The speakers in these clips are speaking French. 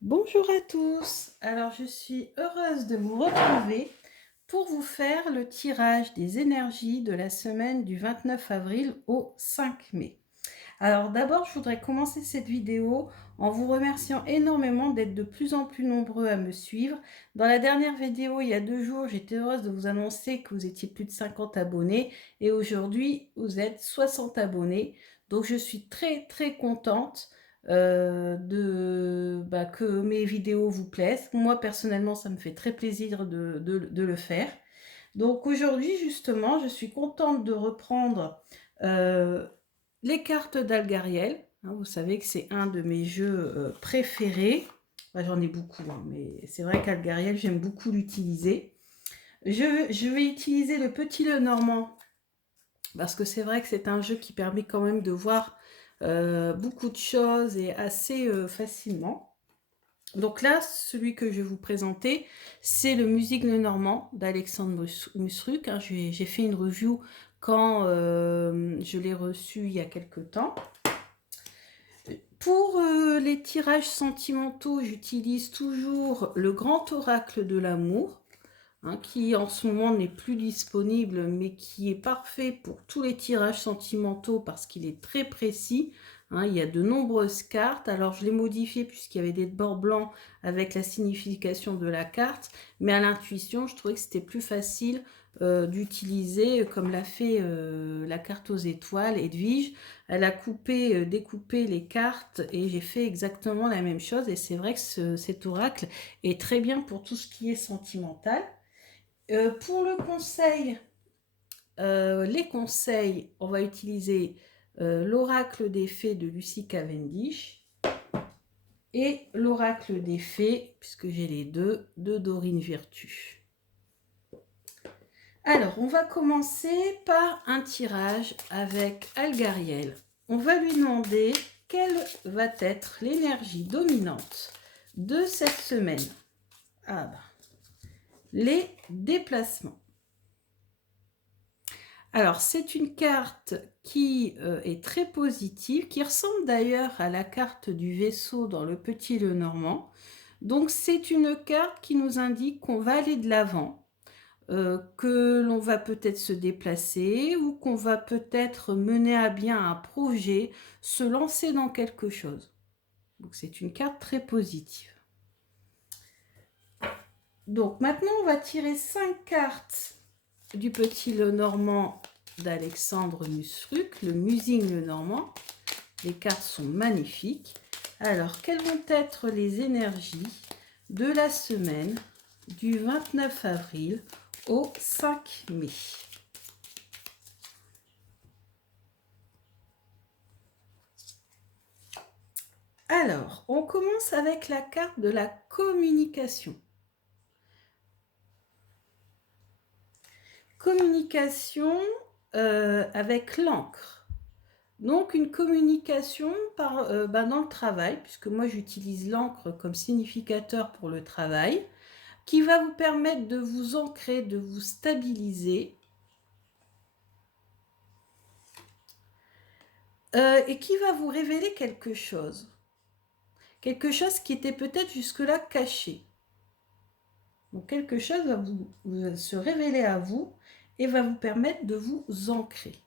Bonjour à tous. Alors, je suis heureuse de vous retrouver pour vous faire le tirage des énergies de la semaine du 29 avril au 5 mai. Alors d'abord, je voudrais commencer cette vidéo en vous remerciant énormément d'être de plus en plus nombreux à me suivre. Dans la dernière vidéo, il y a 2 jours, j'étais heureuse de vous annoncer que vous étiez plus de 50 abonnés et aujourd'hui, vous êtes 60 abonnés. Donc je suis très très contente que mes vidéos vous plaisent. Moi, personnellement, ça me fait très plaisir de le faire. Donc aujourd'hui, justement, je suis contente de reprendre les cartes d'Algariel. Hein, vous savez que c'est un de mes jeux préférés. Enfin, j'en ai beaucoup, hein, mais c'est vrai qu'Algariel, j'aime beaucoup l'utiliser. Je vais utiliser le petit Lenormand parce que c'est vrai que c'est un jeu qui permet quand même de voir beaucoup de choses et assez facilement. Donc là, celui que je vais vous présenter, c'est le Musique Lenormand d'Alexandre Musruc. Hein. J'ai fait une review quand je l'ai reçu il y a quelque temps. Pour les tirages sentimentaux, j'utilise toujours le Grand Oracle de l'amour, hein, qui en ce moment n'est plus disponible, mais qui est parfait pour tous les tirages sentimentaux parce qu'il est très précis. Hein, il y a de nombreuses cartes. Alors je l'ai modifié puisqu'il y avait des bords blancs avec la signification de la carte, mais à l'intuition, je trouvais que c'était plus facile d'utiliser comme l'a fait la carte aux étoiles, Edwige. Elle a coupé, découpé les cartes et j'ai fait exactement la même chose. Et c'est vrai que cet oracle est très bien pour tout ce qui est sentimental. Pour le conseil, les conseils, on va utiliser l'oracle des fées de Lucy Cavendish et l'oracle des fées, puisque j'ai les deux, de Dorine Virtue. Alors, on va commencer par un tirage avec Algariel. On va lui demander quelle va être l'énergie dominante de cette semaine. Ah bah, les déplacements. Alors, c'est une carte qui est très positive, qui ressemble d'ailleurs à la carte du vaisseau dans le Petit Lenormand. Donc, c'est une carte qui nous indique qu'on va aller de l'avant, que l'on va peut-être se déplacer ou qu'on va peut-être mener à bien un projet, se lancer dans quelque chose. Donc, c'est une carte très positive. Donc, maintenant, on va tirer 5 cartes du Petit Lenormand d'Alexandre Musruc, le Musing Lenormand. Les cartes sont magnifiques. Alors, quelles vont être les énergies de la semaine du 29 avril au 5 mai? Alors, on commence avec la carte de la communication. Communication avec l'encre. Donc une communication dans le travail, puisque moi j'utilise l'encre comme significateur pour le travail, qui va vous permettre de vous ancrer, de vous stabiliser, et qui va vous révéler quelque chose. Quelque chose qui était peut-être jusque-là caché. Donc quelque chose va se révéler à vous et va vous permettre de vous ancrer.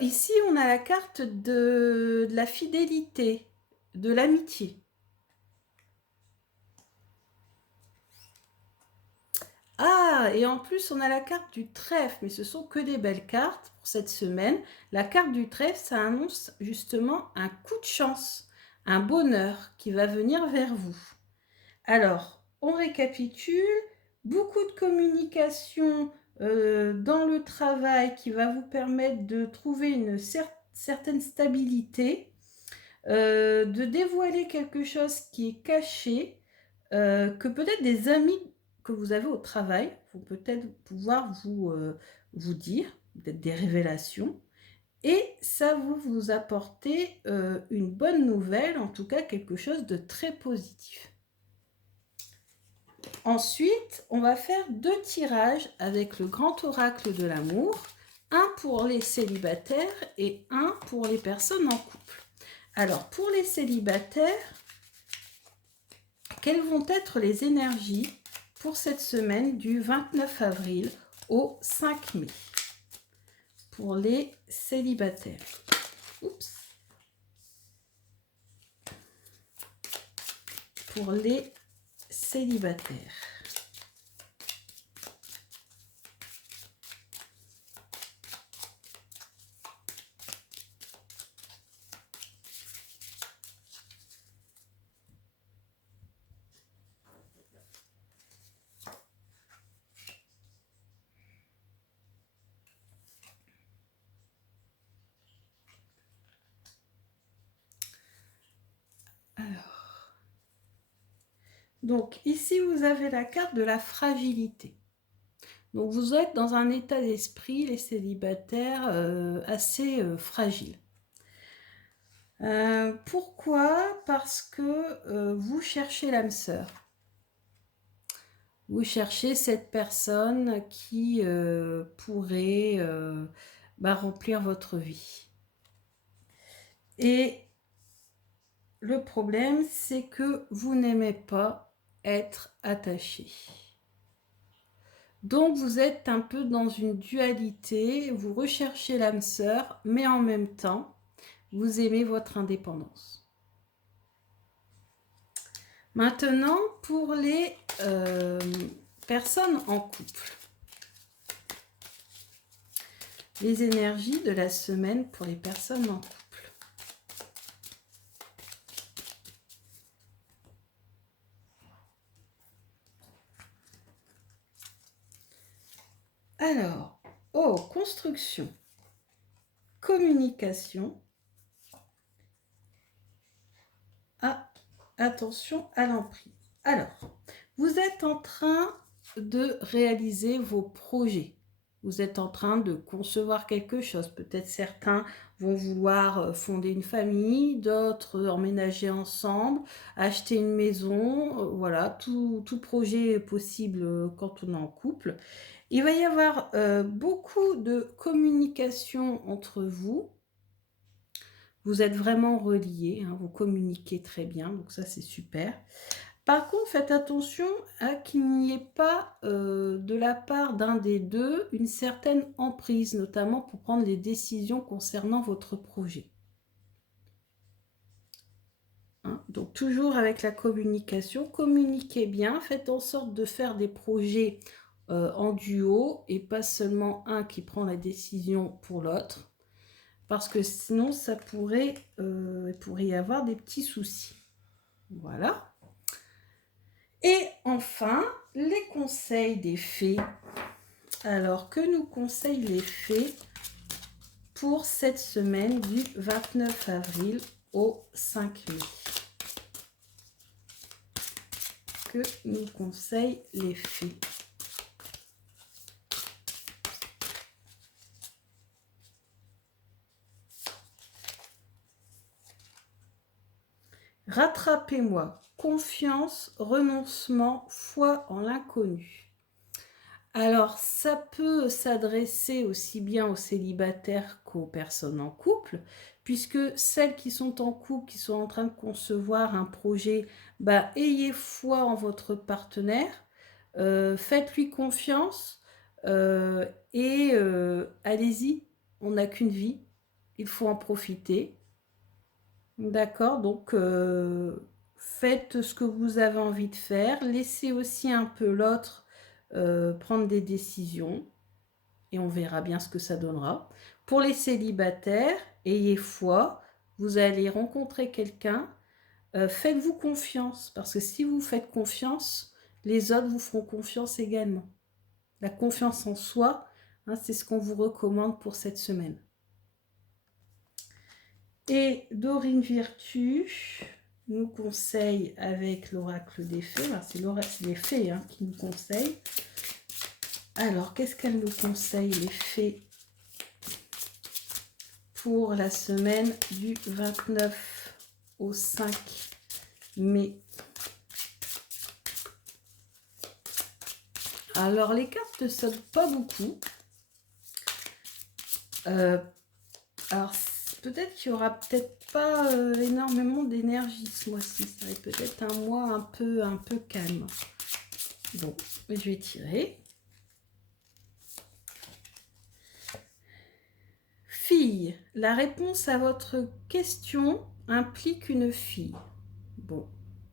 Ici, on a la carte de la fidélité, de l'amitié. Ah, et en plus, on a la carte du trèfle, mais ce sont que des belles cartes pour cette semaine. La carte du trèfle, ça annonce justement un coup de chance, un bonheur qui va venir vers vous. Alors, on récapitule, beaucoup de communication dans le travail qui va vous permettre de trouver une certaine stabilité, de dévoiler quelque chose qui est caché, que peut-être des amis que vous avez au travail vont peut-être pouvoir vous dire, peut-être des révélations, et ça va vous apporter une bonne nouvelle, en tout cas quelque chose de très positif. Ensuite, on va faire 2 tirages avec le grand oracle de l'amour, un pour les célibataires et un pour les personnes en couple. Alors, pour les célibataires, quelles vont être les énergies pour cette semaine du 29 avril au 5 mai pour les célibataires? Oups. Pour les célibataires. Alors, donc ici vous avez la carte de la fragilité. Donc vous êtes dans un état d'esprit, les célibataires, assez fragile. Pourquoi? Parce que vous cherchez l'âme sœur. Vous cherchez cette personne qui pourrait remplir votre vie. Et le problème, c'est que vous n'aimez pas être attaché. Donc, vous êtes un peu dans une dualité. Vous recherchez l'âme sœur, mais en même temps, vous aimez votre indépendance. Maintenant, pour les personnes en couple. Les énergies de la semaine pour les personnes en couple. Alors, construction, communication. Attention à l'emprise. Alors, vous êtes en train de réaliser vos projets. Vous êtes en train de concevoir quelque chose. Peut-être certains vont vouloir fonder une famille, d'autres emménager ensemble, acheter une maison. Voilà, tout projet est possible quand on est en couple. Il va y avoir beaucoup de communication entre vous. Vous êtes vraiment reliés, hein, vous communiquez très bien, donc ça c'est super. Par contre, faites attention à qu'il n'y ait pas de la part d'un des deux une certaine emprise, notamment pour prendre les décisions concernant votre projet. Hein, donc toujours avec la communication, communiquez bien, faites en sorte de faire des projets en duo et pas seulement un qui prend la décision pour l'autre. Parce que sinon, il pourrait y avoir des petits soucis. Voilà. Et enfin, les conseils des fées. Alors, que nous conseillent les fées pour cette semaine du 29 avril au 5 mai? Que nous conseillent les fées? Rattrapez-moi. Confiance, renoncement, foi en l'inconnu. Alors, ça peut s'adresser aussi bien aux célibataires qu'aux personnes en couple, puisque celles qui sont en couple, qui sont en train de concevoir un projet, ayez foi en votre partenaire, faites-lui confiance et allez-y, on n'a qu'une vie, il faut en profiter. D'accord, donc faites ce que vous avez envie de faire. Laissez aussi un peu l'autre prendre des décisions. Et on verra bien ce que ça donnera. Pour les célibataires, ayez foi. Vous allez rencontrer quelqu'un. Faites-vous confiance. Parce que si vous faites confiance, les autres vous feront confiance également. La confiance en soi, hein, c'est ce qu'on vous recommande pour cette semaine. Et Dorine Virtue nous conseille avec l'oracle des fées, c'est les fées hein, qui nous conseillent. Alors, qu'est-ce qu'elle nous conseille, les fées, pour la semaine du 29 au 5 mai? Alors, les cartes ne sonnent pas beaucoup. Alors, peut-être qu'il y aura peut-être pas énormément d'énergie ce mois-ci. Ça va être peut-être un mois un peu calme. Bon, je vais tirer. Fille, la réponse à votre question implique une fille. Bon,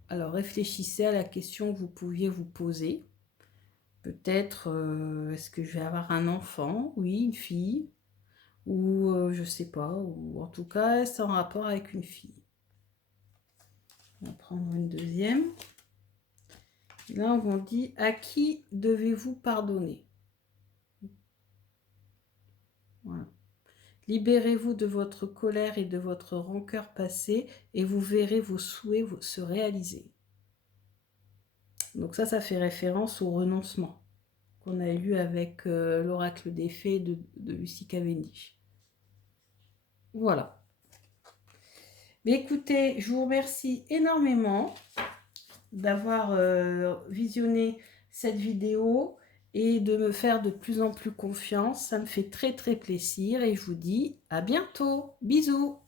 alors réfléchissez à la question que vous pouviez vous poser. Peut-être, est-ce que je vais avoir un enfant? Oui, une fille. Ou je sais pas, ou en tout cas, c'est en rapport avec une fille. On va prendre une deuxième. Et là, on vous dit, à qui devez-vous pardonner? Voilà. Libérez-vous de votre colère et de votre rancœur passée et vous verrez vos souhaits se réaliser. Donc ça fait référence au renoncement qu'on a lu avec l'oracle des fées de Lucie Cavendish. Voilà. Mais écoutez, je vous remercie énormément d'avoir visionné cette vidéo et de me faire de plus en plus confiance. Ça me fait très plaisir et je vous dis à bientôt. Bisous.